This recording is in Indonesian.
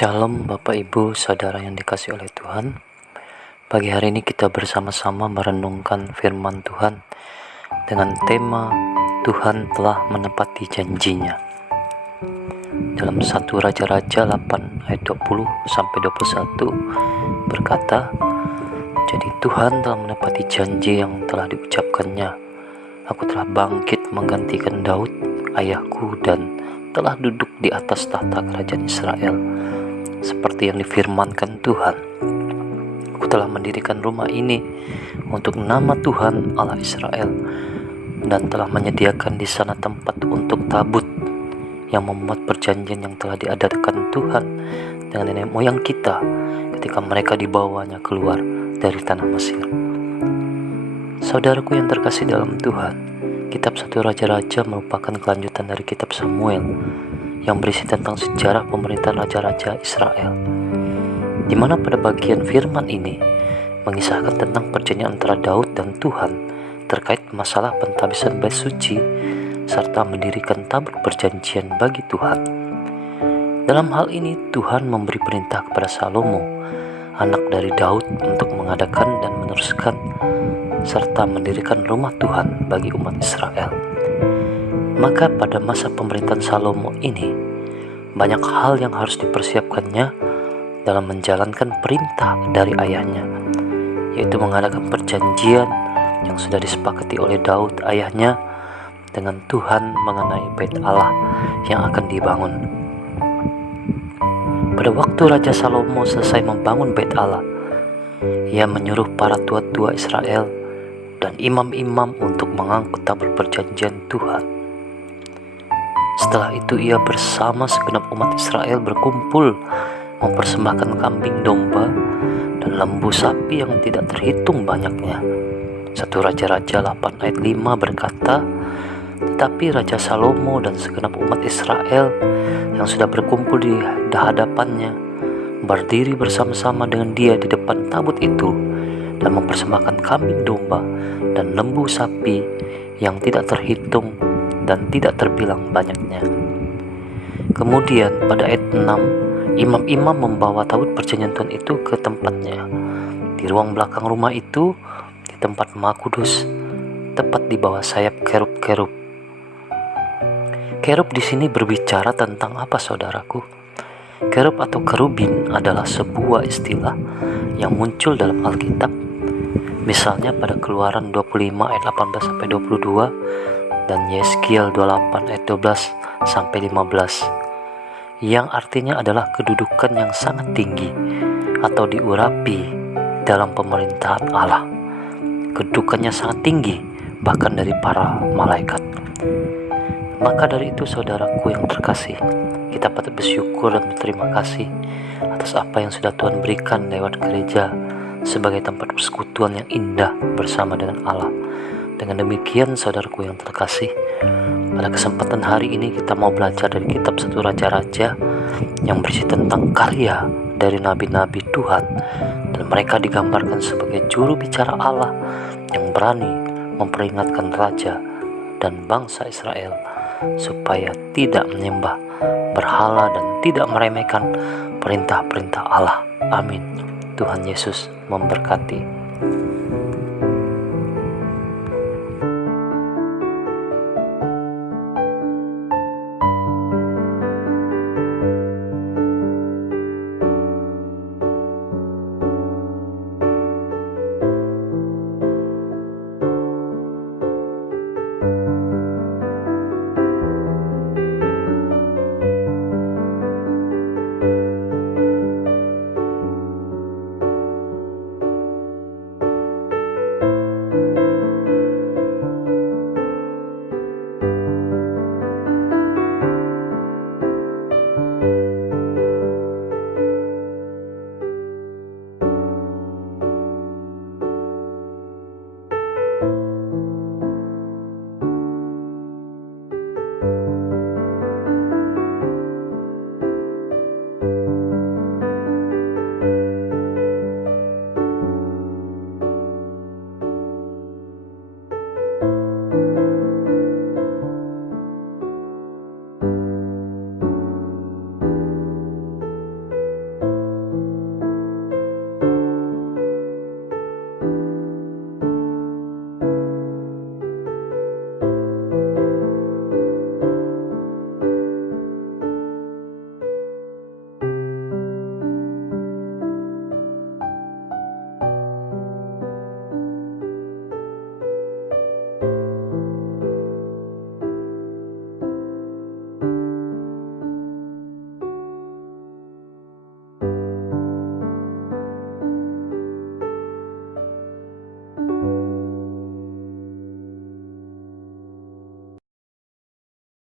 Shalom Bapak Ibu Saudara yang dikasihi oleh Tuhan. Pagi hari ini kita bersama-sama merenungkan firman Tuhan dengan tema Tuhan telah menepati janjinya. Dalam 1 Raja-Raja 8 ayat 20 sampai 21 berkata, "Jadi Tuhan telah menepati janji yang telah diucapkannya. Aku telah bangkit menggantikan Daud ayahku dan telah duduk di atas tahta kerajaan Israel. Seperti yang difirmankan Tuhan, aku telah mendirikan rumah ini untuk nama Tuhan Allah Israel dan telah menyediakan di sana tempat untuk tabut yang memuat perjanjian yang telah diadakan Tuhan dengan nenek moyang kita ketika mereka dibawanya keluar dari tanah Mesir." Saudaraku yang terkasih dalam Tuhan, kitab 1 Raja-Raja merupakan kelanjutan dari kitab Samuel yang berisi tentang sejarah pemerintahan raja-raja Israel, di mana pada bagian firman ini mengisahkan tentang perjanjian antara Daud dan Tuhan terkait masalah pentabisan bait suci serta mendirikan tabut perjanjian bagi Tuhan. Dalam hal ini Tuhan memberi perintah kepada Salomo, anak dari Daud, untuk mengadakan dan meneruskan serta mendirikan rumah Tuhan bagi umat Israel. Maka pada masa pemerintahan Salomo ini, banyak hal yang harus dipersiapkannya dalam menjalankan perintah dari ayahnya, yaitu mengadakan perjanjian yang sudah disepakati oleh Daud ayahnya dengan Tuhan mengenai bait Allah yang akan dibangun. Pada waktu Raja Salomo selesai membangun bait Allah, ia menyuruh para tua-tua Israel dan imam-imam untuk mengangkut tabut perjanjian Tuhan. Setelah itu ia bersama segenap umat Israel berkumpul mempersembahkan kambing domba dan lembu sapi yang tidak terhitung banyaknya. 1 Raja-Raja 8 ayat 5 berkata, "Tetapi Raja Salomo dan segenap umat Israel yang sudah berkumpul di hadapannya berdiri bersama-sama dengan dia di depan tabut itu dan mempersembahkan kambing domba dan lembu sapi yang tidak terhitung dan tidak terbilang banyaknya." Kemudian pada ayat 6, imam-imam membawa tabut perjanjian Tuhan itu ke tempatnya di ruang belakang rumah itu, di tempat Maha Kudus, tepat di bawah sayap kerub-kerub. Kerub di sini berbicara tentang apa, saudaraku? Kerub atau kerubin adalah sebuah istilah yang muncul dalam Alkitab. Misalnya pada Keluaran 25 ayat 18 sampai 22 dan Yeskiel 28 ayat 12 sampai 15, yang artinya adalah kedudukan yang sangat tinggi atau diurapi dalam pemerintahan Allah. Kedudukannya sangat tinggi bahkan dari para malaikat. Maka dari itu, saudaraku yang terkasih, kita patut bersyukur dan berterima kasih atas apa yang sudah Tuhan berikan lewat gereja sebagai tempat persekutuan yang indah bersama dengan Allah. Dengan demikian, saudaraku yang terkasih, pada kesempatan hari ini kita mau belajar dari kitab 1 Raja-Raja yang berisi tentang karya dari nabi-nabi Tuhan, dan mereka digambarkan sebagai juru bicara Allah yang berani memperingatkan raja dan bangsa Israel supaya tidak menyembah berhala dan tidak meremehkan perintah-perintah Allah. Amin. Tuhan Yesus memberkati.